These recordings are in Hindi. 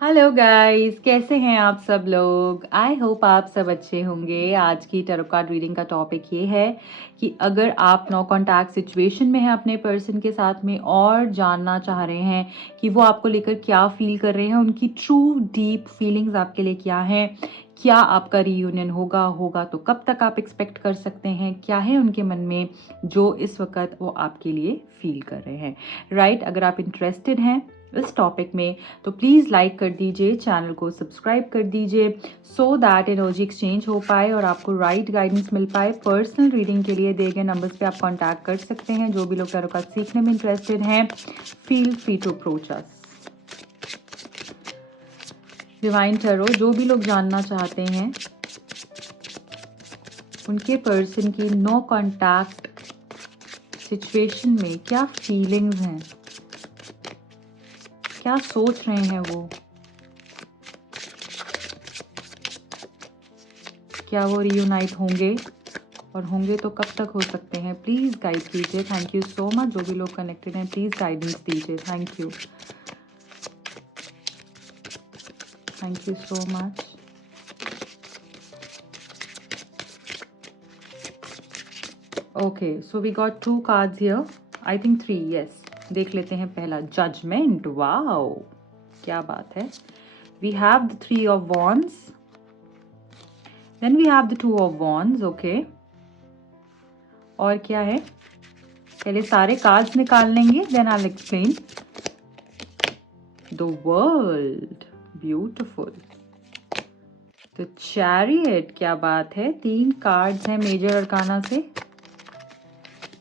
हेलो गाइस, कैसे हैं आप सब लोग। आई होप आप सब अच्छे होंगे। आज की टैरो कार्ड रीडिंग का टॉपिक ये है कि अगर आप नो कॉन्टैक्ट सिचुएशन में हैं अपने पर्सन के साथ में और जानना चाह रहे हैं कि वो आपको लेकर क्या फील कर रहे हैं, उनकी ट्रू डीप फीलिंग्स आपके लिए क्या हैं, क्या आपका रीयूनियन होगा तो कब तक आप एक्सपेक्ट कर सकते हैं, क्या है उनके मन में जो इस वक्त वो आपके लिए फील कर रहे हैं। राइट, अगर आप इंटरेस्टेड हैं इस टॉपिक में तो प्लीज़ लाइक कर दीजिए, चैनल को सब्सक्राइब कर दीजिए सो दैट एनर्जी एक्सचेंज हो पाए और आपको राइट गाइडेंस मिल पाए। पर्सनल रीडिंग के लिए दिए गए नंबर्स पे आप कांटेक्ट कर सकते हैं। जो भी लोग टैरो कार्ड सीखने में इंटरेस्टेड हैं, feel free to approach us. Divine tarot, जो भी लोग जानना चाहते हैं उनके पर्सन की नो कॉन्टैक्ट सिचुएशन में क्या फीलिंग्स हैं, क्या सोच रहे हैं वो, क्या वो रियूनाइट होंगे और होंगे तो कब तक हो सकते हैं, प्लीज़ गाइड कीजिए। Thank you so much. जो भी लोग कनेक्टेड हैं प्लीज़ गाइडेंस दीजिए। Thank you so much. Okay, so we got 2 cards here, I think 3, yes. देख लेते हैं पहला, जजमेंट। वाओ, क्या बात है। We have the 3 of wands, then we have the 2 of wands. Okay, और क्या है, पहले सारे कार्ड्स निकाल लेंगे, then I will explain. The world, beautiful. The chariot, क्या बात है। 3 कार्ड्स हैं मेजर अरकाना से।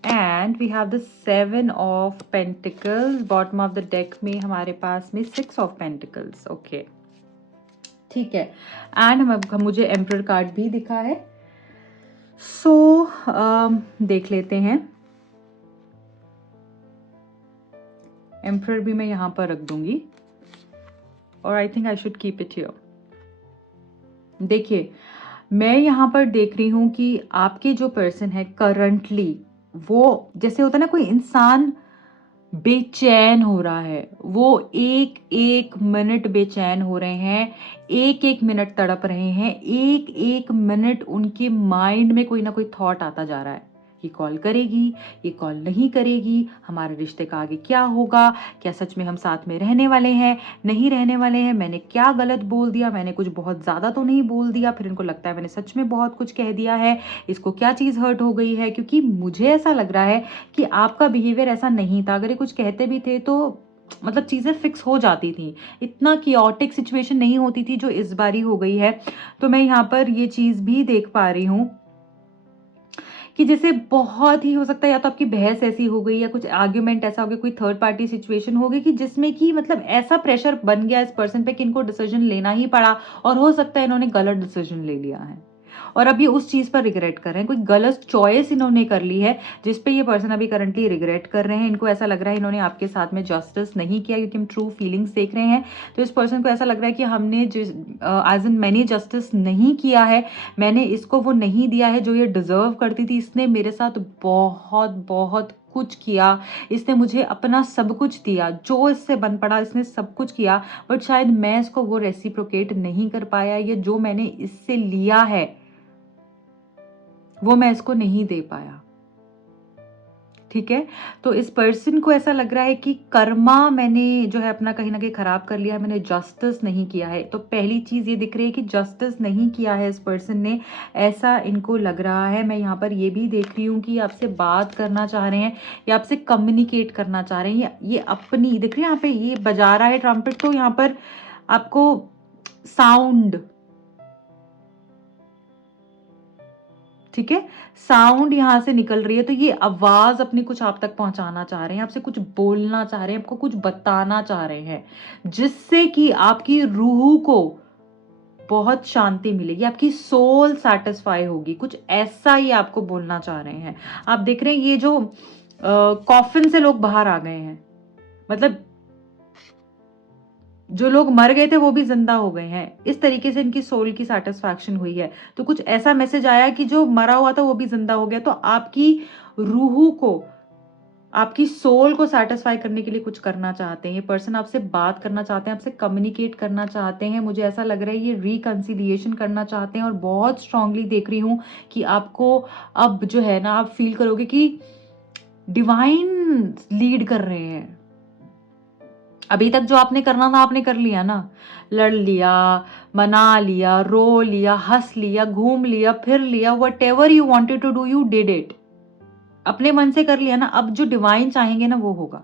And we have the 7 of pentacles. Bottom of the deck में हमारे पास में 6 ऑफ पेंटिकल्स। ओके, ठीक है। एंड मुझे एम्परर कार्ड भी दिखा है। सो देख लेते हैं। एम्परर भी मैं यहां पर रख दूंगी और I think I should keep it here. देखिए, मैं यहाँ पर देख रही हूँ कि आपके जो पर्सन है करंटली, वो जैसे होता है ना कोई इंसान बेचैन हो रहा है, वो एक एक मिनट बेचैन हो रहे हैं, एक एक मिनट तड़प रहे हैं, एक एक मिनट उनके माइंड में कोई ना कोई थॉट आता जा रहा है। ये कॉल करेगी, ये कॉल नहीं करेगी, हमारे रिश्ते का आगे क्या होगा, क्या सच में हम साथ में रहने वाले हैं, नहीं रहने वाले हैं, मैंने क्या गलत बोल दिया, मैंने कुछ बहुत ज़्यादा तो नहीं बोल दिया, फिर इनको लगता है मैंने सच में बहुत कुछ कह दिया है, इसको क्या चीज़ हर्ट हो गई है। क्योंकि मुझे ऐसा लग रहा है कि आपका बिहेवियर ऐसा नहीं था। अगर ये कुछ कहते भी थे तो मतलब चीज़ें फिक्स हो जाती थी, इतना कियोटिक सिचुएशन नहीं होती थी जो इस बारी हो गई है। तो मैं यहाँ पर ये चीज़ भी देख पा रही हूँ कि जैसे बहुत ही हो सकता है या तो आपकी बहस ऐसी हो गई या कुछ आर्ग्यूमेंट ऐसा हो गया, कोई थर्ड पार्टी सिचुएशन हो गई कि जिसमें कि मतलब ऐसा प्रेशर बन गया इस पर्सन पे कि इनको डिसीजन लेना ही पड़ा और हो सकता है इन्होंने गलत डिसीजन ले लिया है और अब ये उस चीज पर रिग्रेट कर रहे हैं। कोई गलत चॉइस इन्होंने कर ली है जिसपे ये पर्सन अभी करंटली रिग्रेट कर रहे हैं। इनको ऐसा लग रहा है इन्होंने आपके साथ में जस्टिस नहीं किया, क्योंकि हम ट्रू फीलिंग्स देख रहे हैं। तो इस पर्सन को ऐसा लग रहा है कि हमने एज इन मैंने जस्टिस नहीं किया है, मैंने इसको वो नहीं दिया है जो ये डिजर्व करती थी। इसने मेरे साथ बहुत बहुत कुछ किया, इसने मुझे अपना सब कुछ दिया, जो इससे बन पड़ा इसने सब कुछ किया, बट शायद मैं इसको वो रेसिप्रोकेट नहीं कर पाया। ये जो मैंने इससे लिया है वो मैं इसको नहीं दे पाया। ठीक है, तो इस पर्सन को ऐसा लग रहा है कि कर्मा मैंने जो है अपना कहीं ना कहीं खराब कर लिया है, मैंने जस्टिस नहीं किया है। तो पहली चीज ये दिख रही है कि जस्टिस नहीं किया है इस पर्सन ने, ऐसा इनको लग रहा है। मैं यहाँ पर ये भी देख रही हूँ कि आपसे बात करना चाह रहे हैं या आपसे कम्युनिकेट करना चाह रहे हैं। ये अपनी दिख रही है, यहाँ पे ये बजा रहा है ट्रम्पेट, तो यहाँ पर आपको साउंड, ठीक है, साउंड यहां से निकल रही है। तो ये आवाज अपनी कुछ आप तक पहुंचाना चाह रहे हैं, आपसे कुछ बोलना चाह रहे हैं, आपको कुछ बताना चाह रहे हैं, जिससे कि आपकी रूह को बहुत शांति मिलेगी, आपकी सोल सेटिस्फाई होगी। कुछ ऐसा ही आपको बोलना चाह रहे हैं। आप देख रहे हैं ये जो कॉफिन से लोग बाहर आ गए हैं, मतलब जो लोग मर गए थे वो भी जिंदा हो गए हैं, इस तरीके से इनकी सोल की सेटिस्फैक्शन हुई है। तो कुछ ऐसा मैसेज आया कि जो मरा हुआ था वो भी जिंदा हो गया। तो आपकी रूह को आपकी सोल को सेटिस्फाई करने के लिए कुछ करना चाहते हैं। ये पर्सन आपसे बात करना चाहते हैं, आपसे कम्युनिकेट करना चाहते हैं। मुझे ऐसा लग रहा है ये रिकंसिलिएशन करना चाहते हैं, और बहुत स्ट्रांगली देख रही हूँ कि आपको अब जो है ना, आप फील करोगे कि डिवाइन लीड कर रहे हैं। अभी तक जो आपने करना था आपने कर लिया ना, लड़ लिया, मना लिया, रो लिया, हंस लिया, घूम लिया, फिर लिया, whatever you wanted to do you did it, अपने मन से कर लिया ना। अब जो डिवाइन चाहेंगे ना वो होगा,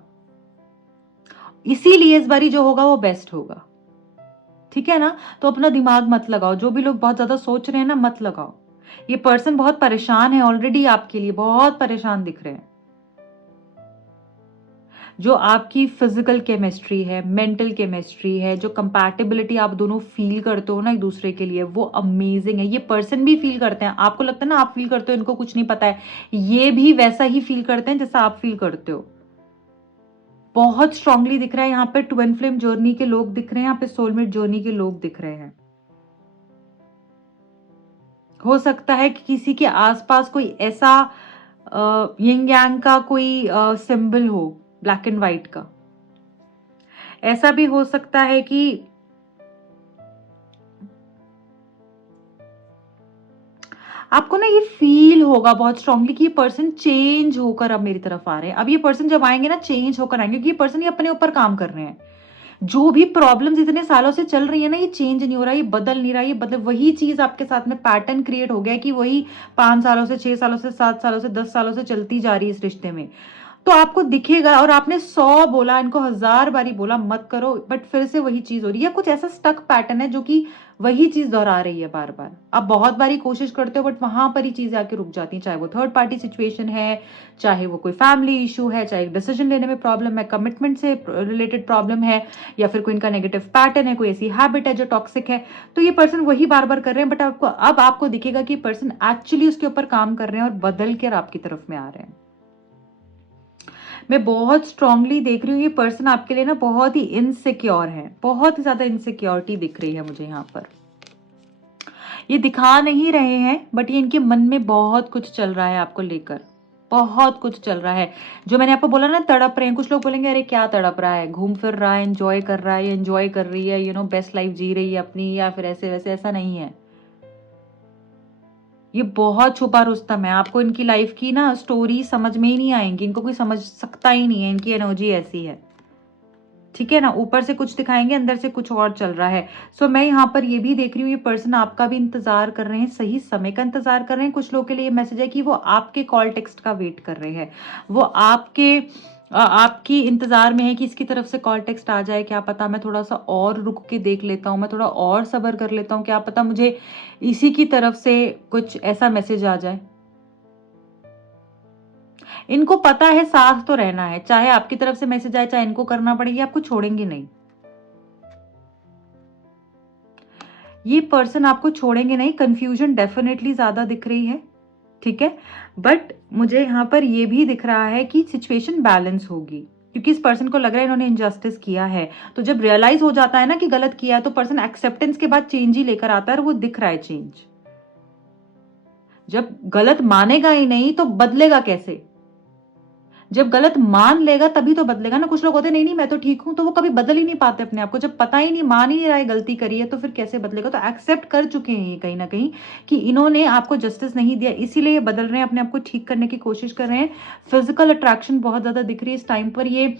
इसीलिए इस बारी जो होगा वो बेस्ट होगा, ठीक है ना। तो अपना दिमाग मत लगाओ, जो भी लोग बहुत ज्यादा सोच रहे हैं ना मत लगाओ। ये पर्सन बहुत परेशान है ऑलरेडी, आपके लिए बहुत परेशान दिख रहे हैं। जो आपकी फिजिकल केमिस्ट्री है, मेंटल केमिस्ट्री है, जो कंपैटिबिलिटी आप दोनों फील करते हो ना एक दूसरे के लिए, वो अमेजिंग है। ये पर्सन भी फील करते हैं, आपको लगता है ना आप फील करते हो, इनको कुछ नहीं पता है, ये भी वैसा ही फील करते हैं जैसा आप फील करते हो। बहुत स्ट्रांगली दिख रहा है यहाँ पे ट्विन फ्लेम जर्नी के लोग दिख रहे हैं, यहाँ पे सोलमेट जर्नी के लोग दिख रहे हैं। हो सकता है कि किसी के आसपास कोई ऐसा यिंग यांग का कोई सिंबल हो, ब्लैक एंड व्हाइट का। ऐसा भी हो सकता है कि आपको ना ये फील होगा बहुत स्ट्रांगली कि ये पर्सन चेंज होकर अब मेरी तरफ आ रहे हैं। अब ये पर्सन जब आएंगे ना चेंज होकर आएंगे, क्योंकि ये पर्सन ये अपने ऊपर काम कर रहे हैं। जो भी प्रॉब्लम्स इतने सालों से चल रही है ना, ये चेंज नहीं हो रहा, ये बदल नहीं रहा, ये बदल वही चीज आपके साथ में पैटर्न क्रिएट हो गया कि वही 5 सालों से, 6 सालों से, 7 सालों से, 10 सालों से चलती जा रही है इस रिश्ते में। तो आपको दिखेगा, और आपने 100 बोला, इनको 1000 बारी बोला मत करो, बट फिर से वही चीज हो रही है। कुछ ऐसा स्टक पैटर्न है जो कि वही चीज दोहरा रही है बार बार। आप बहुत बारी कोशिश करते हो बट वहां पर ही चीजें आके रुक जाती हैं, चाहे वो थर्ड पार्टी सिचुएशन है, चाहे वो कोई फैमिली इशू है, चाहे डिसीजन लेने में प्रॉब्लम है, कमिटमेंट से रिलेटेड प्रॉब्लम है, या फिर कोई इनका नेगेटिव पैटर्न है, कोई ऐसी हैबिट है जो टॉक्सिक है। तो ये पर्सन वही बार बार कर रहे हैं, बट आपको अब आपको दिखेगा कि पर्सन एक्चुअली उसके ऊपर काम कर रहे हैं और बदल कर आपकी तरफ में आ रहे हैं। मैं बहुत स्ट्रांगली देख रही हूँ ये पर्सन आपके लिए ना बहुत ही इनसिक्योर है, बहुत ही ज्यादा इनसिक्योरिटी दिख रही है मुझे यहाँ पर। ये दिखा नहीं रहे हैं बट ये इनके मन में बहुत कुछ चल रहा है आपको लेकर, बहुत कुछ चल रहा है। जो मैंने आपको बोला ना तड़प रहे हैं, कुछ लोग बोलेंगे अरे क्या तड़प रहा है, घूम फिर रहा है, एंजॉय कर रहा है, एंजॉय कर रही है, यू नो बेस्ट लाइफ जी रही है अपनी, या फिर ऐसे वैसे, ऐसा नहीं है। ये बहुत छुपा रुस्तम है, आपको इनकी लाइफ की ना स्टोरी समझ में ही नहीं आएंगी, इनको कोई समझ सकता ही नहीं है, इनकी एनर्जी ऐसी है, ठीक है ना। ऊपर से कुछ दिखाएंगे, अंदर से कुछ और चल रहा है। सो मैं यहाँ पर ये भी देख रही हूँ ये पर्सन आपका भी इंतजार कर रहे हैं, सही समय का इंतजार कर रहे हैं। कुछ लोगों के लिए मैसेज है कि वो आपके कॉल टेक्स्ट का वेट कर रहे हैं, वो आपकी इंतजार में है कि इसकी तरफ से कॉल टेक्स्ट आ जाए। क्या पता मैं थोड़ा सा और रुक के देख लेता हूँ, मैं थोड़ा और सब्र कर लेता हूँ, क्या पता मुझे इसी की तरफ से कुछ ऐसा मैसेज आ जाए। इनको पता है साथ तो रहना है, चाहे आपकी तरफ से मैसेज आए, चाहे इनको करना पड़ेगी, आपको छोड़ेंगे नहीं। ये पर्सन आपको छोड़ेंगे नहीं। कंफ्यूजन डेफिनेटली ज्यादा दिख रही है, ठीक है, बट मुझे यहां पर यह भी दिख रहा है कि सिचुएशन बैलेंस होगी, क्योंकि इस पर्सन को लग रहा है इन्होंने इनजस्टिस किया है। तो जब रियलाइज हो जाता है ना कि गलत किया है, तो पर्सन एक्सेप्टेंस के बाद चेंज ही लेकर आता है, और वो दिख रहा है चेंज। जब गलत मानेगा ही नहीं तो बदलेगा कैसे? जब गलत मान लेगा तभी तो बदलेगा ना। कुछ लोग होते नहीं नहीं मैं तो ठीक हूं, तो वो कभी बदल ही नहीं पाते अपने आप को। जब पता ही नहीं, मान ही नहीं रहा है गलती करी है, तो फिर कैसे बदलेगा? तो एक्सेप्ट कर चुके हैं ये कहीं ना कहीं कि इन्होंने आपको जस्टिस नहीं दिया, इसीलिए ये बदल रहे हैं, अपने आप को ठीक करने की कोशिश कर रहे हैं। फिजिकल अट्रैक्शन बहुत ज्यादा दिख रही है इस टाइम पर। ये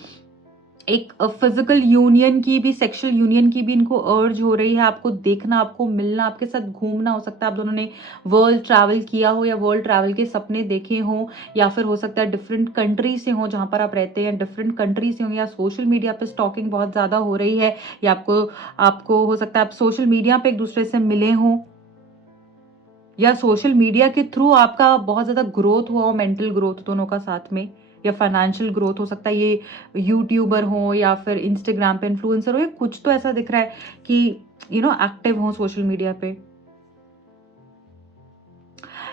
एक फिजिकल यूनियन की भी, सेक्सुअल यूनियन की भी इनको अर्ज हो रही है। आपको देखना, आपको मिलना, आपके साथ घूमना। हो सकता है आप दोनों ने वर्ल्ड ट्रैवल किया हो, या वर्ल्ड ट्रैवल के सपने देखे हो, या फिर हो सकता है डिफरेंट कंट्री से हो जहां पर आप रहते हैं, डिफरेंट कंट्री से हो, या सोशल मीडिया पे स्टॉकिंग बहुत ज्यादा हो रही है, या आपको हो सकता है आप सोशल मीडिया पे एक दूसरे से मिले हो, या सोशल मीडिया के थ्रू आपका बहुत ज्यादा ग्रोथ हुआ हो, मेंटल ग्रोथ दोनों का साथ में, या फाइनेंशियल ग्रोथ। हो सकता है ये यूट्यूबर हो या फिर इंस्टाग्राम पे इन्फ्लुएंसर हो, या कुछ तो ऐसा दिख रहा है कि एक्टिव हो सोशल मीडिया पे।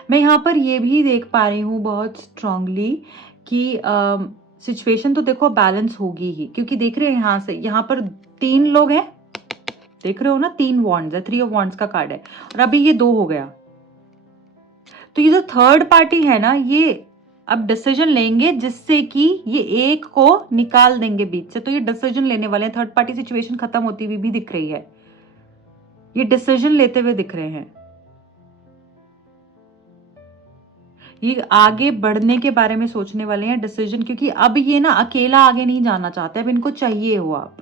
मैं यहां पर ये भी देख पा रही हूँ बहुत स्ट्रांगली कि सिचुएशन तो देखो बैलेंस होगी ही, क्योंकि देख रहे हैं यहाँ पर 3 लोग हैं, देख रहे हो ना, 3 वॉन्ड्स है, 3 ऑफ वॉन्ड्स का कार्ड है, और अभी ये 2 हो गया। तो ये जो थर्ड पार्टी है ना, ये अब डिसीजन लेंगे जिससे कि ये एक को निकाल देंगे बीच से। तो ये डिसीजन लेने वाले हैं, थर्ड पार्टी सिचुएशन खत्म होती हुई भी दिख रही है, ये डिसीजन लेते हुए दिख रहे हैं, ये आगे बढ़ने के बारे में सोचने वाले हैं डिसीजन, क्योंकि अब ये ना अकेला आगे नहीं जाना चाहते, अब इनको चाहिए हो आप।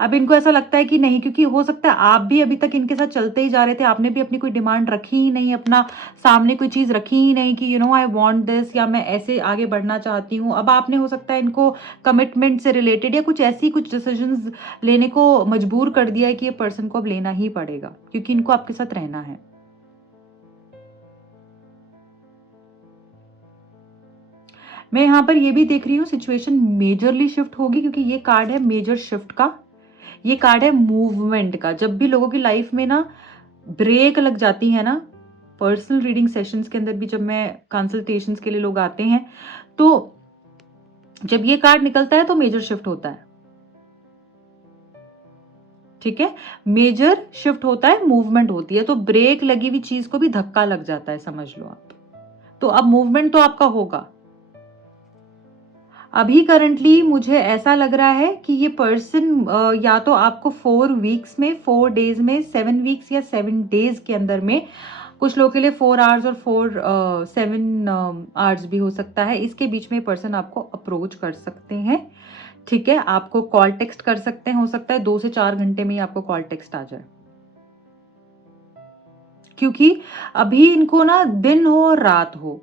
अब इनको ऐसा लगता है कि नहीं, क्योंकि हो सकता है आप भी अभी तक इनके साथ चलते ही जा रहे थे, आपने भी अपनी कोई डिमांड रखी ही नहीं, अपना सामने कोई चीज रखी ही नहीं कि आई वांट दिस, या मैं ऐसे आगे बढ़ना चाहती हूँ। अब आपने हो सकता है इनको कमिटमेंट से रिलेटेड या कुछ ऐसी कुछ डिसीजंस लेने को मजबूर कर दिया है कि ये पर्सन को अब लेना ही पड़ेगा, क्योंकि इनको आपके साथ रहना है। मैं यहां पर ये भी देख रही हूँ सिचुएशन मेजरली शिफ्ट होगी, क्योंकि ये कार्ड है मेजर शिफ्ट का, ये कार्ड है मूवमेंट का। जब भी लोगों की लाइफ में ना ब्रेक लग जाती है ना, पर्सनल रीडिंग सेशंस के अंदर भी जब मैं कंसल्टेशंस के लिए लोग आते हैं, तो जब ये कार्ड निकलता है तो मेजर शिफ्ट होता है। ठीक है, मेजर शिफ्ट होता है, मूवमेंट होती है, तो ब्रेक लगी हुई चीज को भी धक्का लग जाता है, समझ लो आप। तो अब मूवमेंट तो आपका होगा। अभी करंटली मुझे ऐसा लग रहा है कि ये पर्सन या तो आपको 4 वीक्स में, 4 डेज में, 7 वीक्स या 7 डेज के अंदर में, कुछ लोगों के लिए 4 आवर्स और 7 आवर्स भी हो सकता है, इसके बीच में पर्सन आपको अप्रोच कर सकते हैं। ठीक है, आपको कॉल टेक्स्ट कर सकते हैं, हो सकता है 2 से 4 घंटे में ही आपको कॉल टेक्स्ट आ जाए, क्योंकि अभी इनको ना दिन हो और रात हो,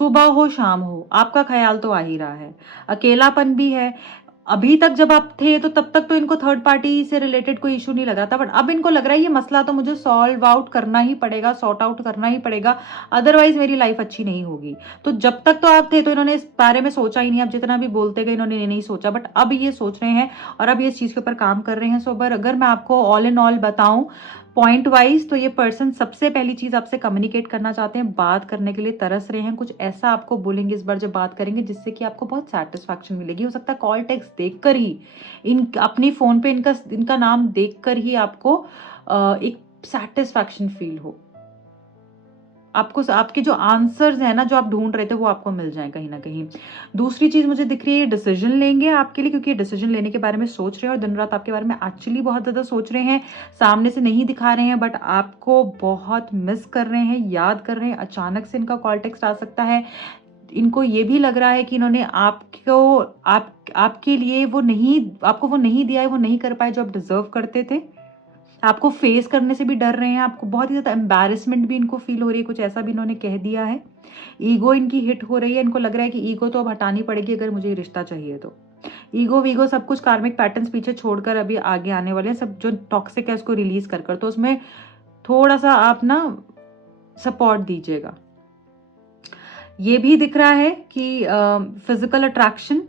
सुबह हो शाम हो, आपका ख्याल तो आ ही रहा है, अकेलापन भी है। अभी तक जब आप थे तो तब तक तो इनको थर्ड पार्टी से रिलेटेड कोई इशू नहीं लगा था, बट अब इनको लग रहा है ये मसला तो मुझे सॉल्व आउट करना ही पड़ेगा, सॉर्ट आउट करना ही पड़ेगा, अदरवाइज मेरी लाइफ अच्छी नहीं होगी। तो जब तक तो आप थे तो इन्होंने इस बारे में सोचा ही नहीं, अब जितना भी बोलते गए इन्होंने नहीं सोचा, बट अब ये सोच रहे हैं और अब ये इस चीज के ऊपर काम कर रहे हैं। सो अगर मैं आपको ऑल इन ऑल बताऊं पॉइंट वाइज, तो ये पर्सन सबसे पहली चीज आपसे कम्युनिकेट करना चाहते हैं, बात करने के लिए तरस रहे हैं, कुछ ऐसा आपको बोलेंगे इस बार जब बात करेंगे जिससे कि आपको बहुत सेटिस्फैक्शन मिलेगी। हो सकता है कॉल टेक्स्ट देखकर ही, इन अपनी फोन पे इनका नाम देखकर ही आपको एक सेटिस्फैक्शन फील हो, आपको आपके जो आंसर्स है ना जो आप ढूंढ रहे थे वो आपको मिल जाए कहीं ना कहीं। दूसरी चीज मुझे दिख रही है, ये डिसीजन लेंगे आपके लिए, क्योंकि ये डिसीजन लेने के बारे में सोच रहे हैं और दिन रात आपके बारे में एक्चुअली बहुत ज्यादा सोच रहे हैं, सामने से नहीं दिखा रहे हैं, बट आपको बहुत मिस कर रहे हैं, याद कर रहे हैं। अचानक से इनका कॉल टेक्स्ट आ सकता है, इनको ये भी लग रहा है कि इन्होंने आपके लिए आपको वो नहीं दिया है, वो नहीं कर पाए जो आप डिजर्व करते थे, आपको फेस करने से भी डर रहे हैं, आपको बहुत ही ज्यादा एम्बैरेसमेंट भी इनको फील हो रही है, कुछ ऐसा भी इन्होंने कह दिया है। ईगो इनकी हिट हो रही है, इनको लग रहा है कि ईगो तो अब हटानी पड़ेगी अगर मुझे रिश्ता चाहिए तो। ईगो वीगो सब कुछ कार्मिक पैटर्न्स पीछे छोड़कर अभी आगे आने वाले हैं, सब जो टॉक्सिक है उसको रिलीज कर तो उसमें थोड़ा सा आप ना सपोर्ट दीजिएगा। ये भी दिख रहा है कि फिजिकल अट्रैक्शन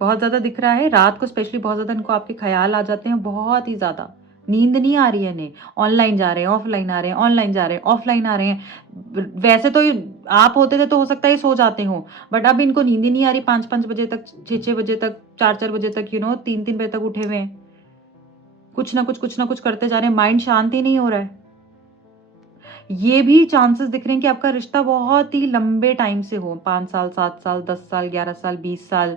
बहुत ज्यादा दिख रहा है, रात को स्पेशली बहुत ज्यादा इनको आपके ख्याल आ जाते हैं, बहुत ही ज्यादा नींद नहीं आ रही है इन्हें, ऑनलाइन जा रहे हैं ऑफलाइन आ रहे हैं, ऑनलाइन जा रहे हैं ऑफलाइन आ रहे हैं। वैसे तो आप होते थे तो हो सकता है सो जाते हो, बट अब इनको नींद ही नहीं आ रही, 5-5 बजे तक, 6-6 बजे तक, 4-4 बजे तक, 3-3 बजे तक उठे हुए हैं, कुछ ना कुछ करते जा रहे हैं, माइंड शांत ही नहीं हो रहा है। ये भी चांसेस दिख रहे हैं कि आपका रिश्ता बहुत ही लंबे टाइम से हो, 5 साल, 7 साल, 10 साल, 11 साल, 20 साल,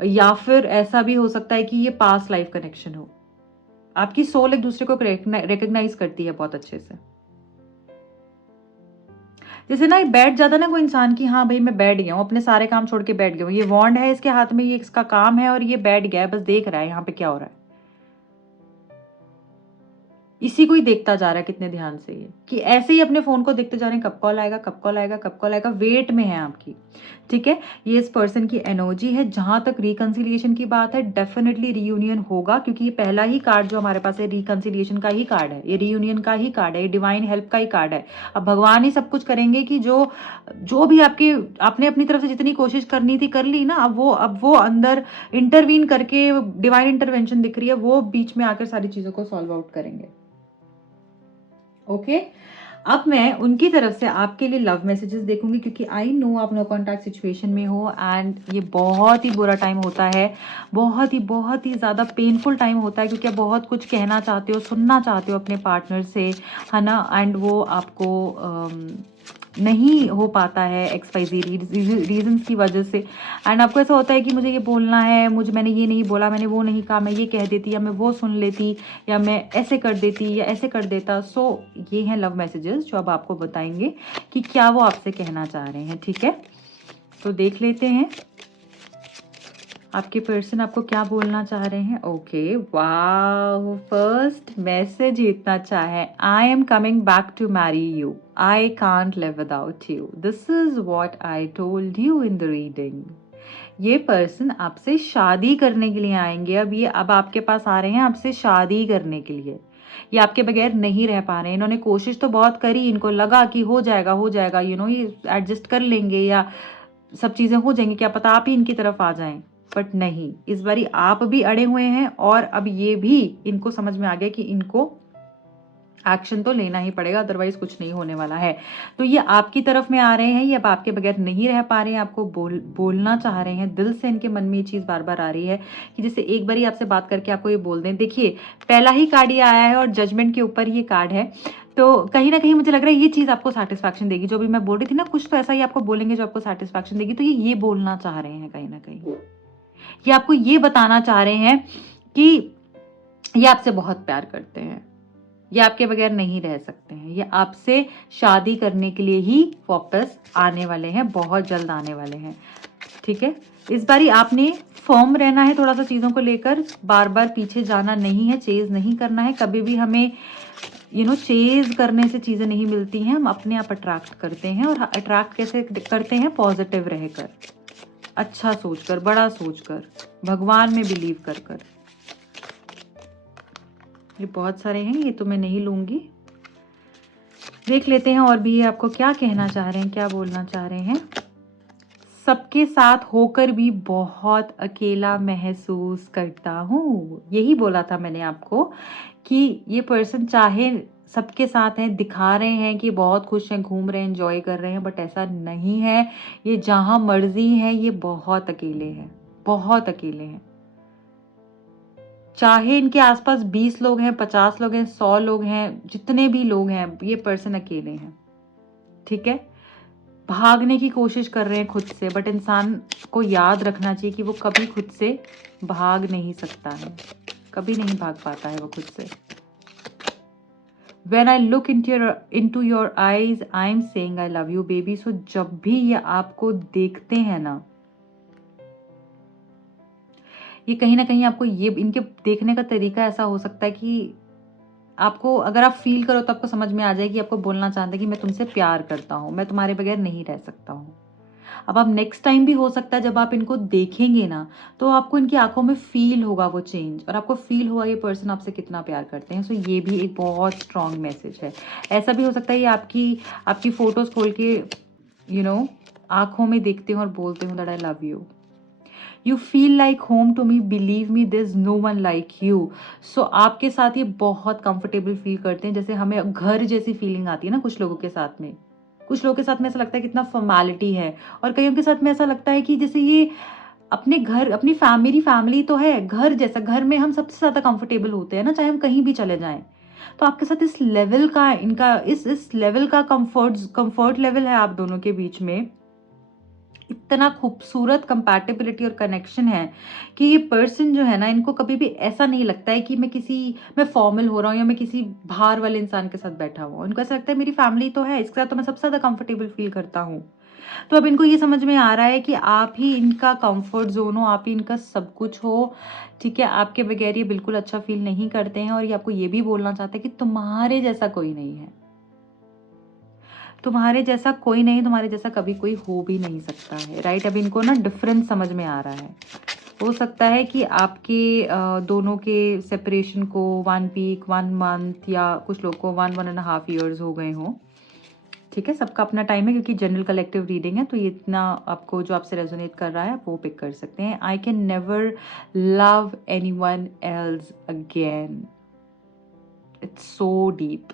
या फिर ऐसा भी हो सकता है कि ये पास्ट लाइफ कनेक्शन हो। आपकी सोल एक दूसरे को रिकॉग्नाइज करती है बहुत अच्छे से। जैसे ना बैठ जाता ना कोई इंसान की, हाँ भाई मैं बैठ गया हूँ, अपने सारे काम छोड़ के बैठ गया हूँ, ये वॉन्ड है इसके हाथ में, ये इसका काम है और ये बैठ गया है, बस देख रहा है यहाँ पे क्या हो रहा है, इसी को ही देखता जा रहा है कितने ध्यान से, ये कि ऐसे ही अपने फोन को देखते जा रहे हैं, कब कॉल आएगा, कब कॉल आएगा, कब कॉल आएगा, वेट में है आपकी। ठीक है, ये इस पर्सन की एनर्जी है। जहां तक रिकंसिलिएशन की बात है, डेफिनेटली रियूनियन होगा, क्योंकि ये पहला ही कार्ड जो हमारे पास है रिकंसिलिएशन का ही कार्ड है, ये रियूनियन का ही कार्ड है, ये डिवाइन हेल्प का ही कार्ड है। अब भगवान ही सब कुछ करेंगे कि जो भी आपने अपनी तरफ से जितनी कोशिश करनी थी कर ली ना, अब वो अंदर इंटरवीन करके डिवाइन इंटरवेंशन दिख रही है, वो बीच में आकर सारी चीजों को सॉल्व आउट करेंगे। ओके, अब मैं उनकी तरफ से आपके लिए लव मैसेजेस देखूंगी, क्योंकि आई नो आप नो कॉन्टैक्ट सिचुएशन में हो एंड ये बहुत ही बुरा टाइम होता है, बहुत ही ज़्यादा पेनफुल टाइम होता है, क्योंकि आप बहुत कुछ कहना चाहते हो, सुनना चाहते हो अपने पार्टनर से, है ना, एंड वो आपको नहीं हो पाता है XYZ रीजंस की वजह से, एंड आपको ऐसा होता है कि मुझे ये बोलना है, मैंने ये नहीं बोला, मैंने वो नहीं कहा, मैं ये कह देती या मैं वो सुन लेती या मैं ऐसे कर देती या ऐसे कर देता। सो ये हैं लव मैसेजेस जो अब आपको बताएंगे कि क्या वो आपसे कहना चाह रहे हैं। ठीक है, तो देख लेते हैं आपके पर्सन आपको क्या बोलना चाह रहे हैं। ओके, वाह, फर्स्ट मैसेज इतना अच्छा है। I am coming back to marry you, I can't live without you, this is what I told you in the reading. ये पर्सन आपसे शादी करने के लिए आएंगे। अब आपके पास आ रहे हैं आपसे शादी करने के लिए। ये आपके बगैर नहीं रह पा रहे हैं। इन्होंने कोशिश तो बहुत करी, इनको लगा कि हो जाएगा, ये एडजस्ट कर लेंगे या सब चीजें हो जाएंगी, क्या पता आप ही इनकी तरफ आ जाएं, बट नहीं, इस बारी आप भी अड़े हुए हैं और अब ये भी इनको समझ में आ गया कि इनको एक्शन तो लेना ही पड़ेगा, अदरवाइज कुछ नहीं होने वाला है। तो ये आपकी तरफ में आ रहे हैं, ये अब आपके बगैर नहीं रह पा रहे हैं, आपको बोलना चाह रहे हैं। दिल से इनके मन में ये चीज बार बार आ रही है कि जैसे एक बार ही आपसे बात करके आपको ये बोल दें। देखिए, पहला ही कार्ड ये आया है और जजमेंट के ऊपर ये कार्ड है, तो कहीं ना कहीं मुझे लग रहा है ये चीज आपको सेटिस्फैक्शन देगी। जो भी मैं बोल रही थी ना, कुछ तो ऐसा ही आपको बोलेंगे जो आपको सेटिस्फैक्शन देगी। तो ये बोलना चाह रहे हैं कहीं ना कहीं, ये आपको ये बताना चाह रहे हैं कि ये आपसे बहुत प्यार करते हैं, ये आपके बगैर नहीं रह सकते हैं, ये आपसे शादी करने के लिए ही वापस आने वाले हैं, बहुत जल्द आने वाले हैं। ठीक है, इस बारी आपने फर्म रहना है थोड़ा सा चीजों को लेकर, बार बार पीछे जाना नहीं है, चेज नहीं करना है। कभी भी हमें चेज करने से चीजें नहीं मिलती हैं, हम अपने आप अट्रैक्ट करते हैं। और अट्रैक्ट कैसे करते हैं? पॉजिटिव रहकर, अच्छा सोचकर, बड़ा सोचकर, भगवान में बिलीव कर कर। ये बहुत सारे हैं, ये तो मैं नहीं लूंगी। देख लेते हैं और भी ये आपको क्या कहना चाह रहे हैं, क्या बोलना चाह रहे हैं। सबके साथ होकर भी बहुत अकेला महसूस करता हूँ, यही बोला था मैंने आपको कि ये पर्सन चाहे सबके साथ हैं, दिखा रहे हैं कि बहुत खुश हैं, घूम रहे हैं, एंजॉय कर रहे हैं, बट ऐसा नहीं है। ये जहां मर्जी है, ये बहुत अकेले हैं, बहुत अकेले हैं। चाहे इनके आसपास 20 लोग हैं, 50 लोग हैं, 100 लोग हैं, जितने भी लोग हैं, ये पर्सन अकेले हैं। ठीक है, भागने की कोशिश कर रहे हैं खुद से, बट इंसान को याद रखना चाहिए कि वो कभी खुद से भाग नहीं सकता है, कभी नहीं भाग पाता है वो खुद से। When I look into your eyes, I am saying I love you, baby. So जब भी ये आपको देखते हैं ना, ये कहीं ना कहीं आपको ये इनके देखने का तरीका ऐसा हो सकता है कि आपको, अगर आप फील करो तो आपको समझ में आ जाए कि आपको बोलना चाहते हैं कि मैं तुमसे प्यार करता हूँ, मैं तुम्हारे बगैर नहीं रह सकता हूँ। अब आप नेक्स्ट टाइम भी हो सकता है जब आप इनको देखेंगे ना, तो आपको इनकी आंखों में फील होगा वो चेंज, और आपको फील होगा ये पर्सन आपसे कितना प्यार करते हैं। सो ये भी एक बहुत स्ट्रांग मैसेज है। ऐसा भी हो सकता है ये आपकी फोटोज खोल के आंखों में देखते हो और बोलते हो that I love you, you feel like home to me, believe me there is no one like you. So आपके साथ ये बहुत कंफर्टेबल फील करते हैं, जैसे हमें घर जैसी फीलिंग आती है ना कुछ लोगों के साथ में। कुछ लोगों के साथ में ऐसा लगता है कितना फॉर्मेलिटी है, और कईयों के साथ में ऐसा लगता है कि जैसे ये अपने घर, अपनी फैमिली तो है, घर जैसा, घर में हम सबसे ज्यादा कंफर्टेबल होते हैं ना, चाहे हम कहीं भी चले जाएं। तो आपके साथ इस लेवल का, इनका इस लेवल का कंफर्ट लेवल है आप दोनों के बीच में, इतना खूबसूरत कंपैटिबिलिटी और कनेक्शन है कि ये पर्सन जो है ना, इनको कभी भी ऐसा नहीं लगता है कि मैं फॉर्मल हो रहा हूँ या मैं किसी बाहर वाले इंसान के साथ बैठा हुआ हूँ। इनको ऐसा लगता है मेरी फैमिली तो है, इसके साथ तो मैं सबसे ज्यादा कंफर्टेबल फील करता हूँ। तो अब इनको ये समझ में आ रहा है कि आप ही इनका कंफर्ट जोन हो, आप ही इनका सब कुछ हो। ठीक है, आपके बगैर ये बिल्कुल अच्छा फील नहीं करते हैं, और ये आपको ये भी बोलना चाहते हैं कि तुम्हारे जैसा कोई नहीं है, तुम्हारे जैसा कोई नहीं, तुम्हारे जैसा कभी कोई हो भी नहीं सकता है। राइट, अब इनको ना डिफरेंस समझ में आ रहा है। हो सकता है कि आपके दोनों के सेपरेशन को 1 वीक, 1 मंथ, या कुछ लोग को 1.5 ईयर्स हो गए हों। ठीक है, सबका अपना टाइम है, क्योंकि जनरल कलेक्टिव रीडिंग है, तो ये इतना आपको जो आपसे रेजोनेट कर रहा है वो पिक कर सकते हैं। I can never love anyone else again, it's so deep.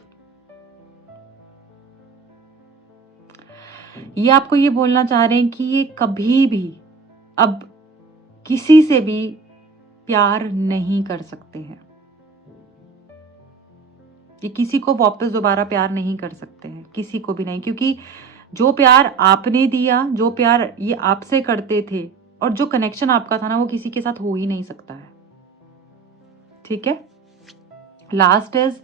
ये आपको ये बोलना चाह रहे हैं कि ये कभी भी अब किसी से भी प्यार नहीं कर सकते हैं, ये किसी को वापस दोबारा प्यार नहीं कर सकते हैं, किसी को भी नहीं, क्योंकि जो प्यार आपने दिया, जो प्यार ये आपसे करते थे और जो कनेक्शन आपका था ना, वो किसी के साथ हो ही नहीं सकता है। ठीक है। Last is,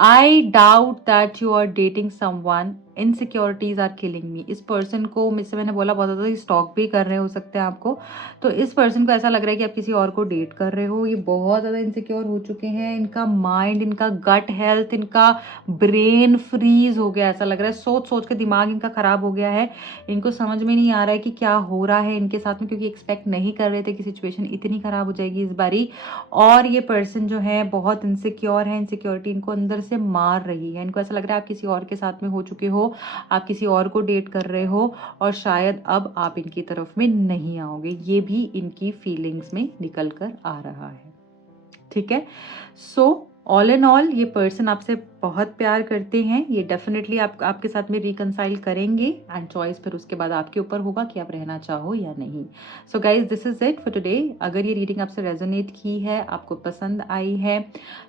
I doubt that you are dating someone, insecurities are killing me. इस पर्सन को, जैसे मैंने बोला, बहुत ज़्यादा स्टॉक भी कर रहे हो सकते हैं आपको। तो इस पर्सन को ऐसा लग रहा है कि आप किसी और को डेट कर रहे हो। ये बहुत ज़्यादा इनसिक्योर हो चुके हैं। इनका माइंड, इनका गट हेल्थ, इनका ब्रेन फ्रीज हो गया। ऐसा लग रहा है सोच सोच के दिमाग इनका खराब हो गया है। इनको समझ में नहीं आ रहा है कि क्या हो रहा है इनके साथ में, क्योंकि एक्सपेक्ट नहीं कर रहे थे कि सिचुएशन इतनी खराब हो जाएगी इस बारी। और ये पर्सन जो है बहुत इनसिक्योर है। इनसिक्योरिटी इनको अंदर से मार रही है। इनको ऐसा लग रहा है आप किसी और के साथ में हो चुके हो, आप किसी और को डेट कर रहे हो और शायद अब आप इनकी तरफ में नहीं आओगे। ये भी इनकी फीलिंग्स में निकल कर आ रहा है। ठीक है। सो ऑल इन ऑल ये पर्सन आपसे बहुत प्यार करते हैं। ये डेफिनेटली आपके साथ में रिकंसाइल करेंगे एंड चॉइस फिर उसके बाद आपके ऊपर होगा कि आप रहना चाहो या नहीं। So guys, this is it for today. अगर ये रीडिंग आपसे रेजोनेट की है, आपको पसंद आई है,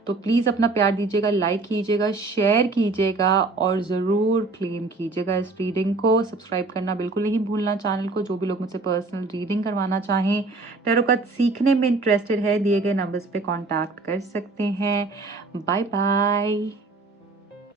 तो प्लीज़ अपना प्यार दीजिएगा, लाइक कीजिएगा, शेयर कीजिएगा और ज़रूर क्लेम कीजिएगा इस रीडिंग को। सब्सक्राइब करना बिल्कुल नहीं भूलना चैनल को। जो भी लोग मुझसे पर्सनल रीडिंग करवाना चाहें, टैरो कार्ड सीखने में इंटरेस्टेड है, दिए गए नंबर्स पे कांटेक्ट कर सकते हैं। Bye bye.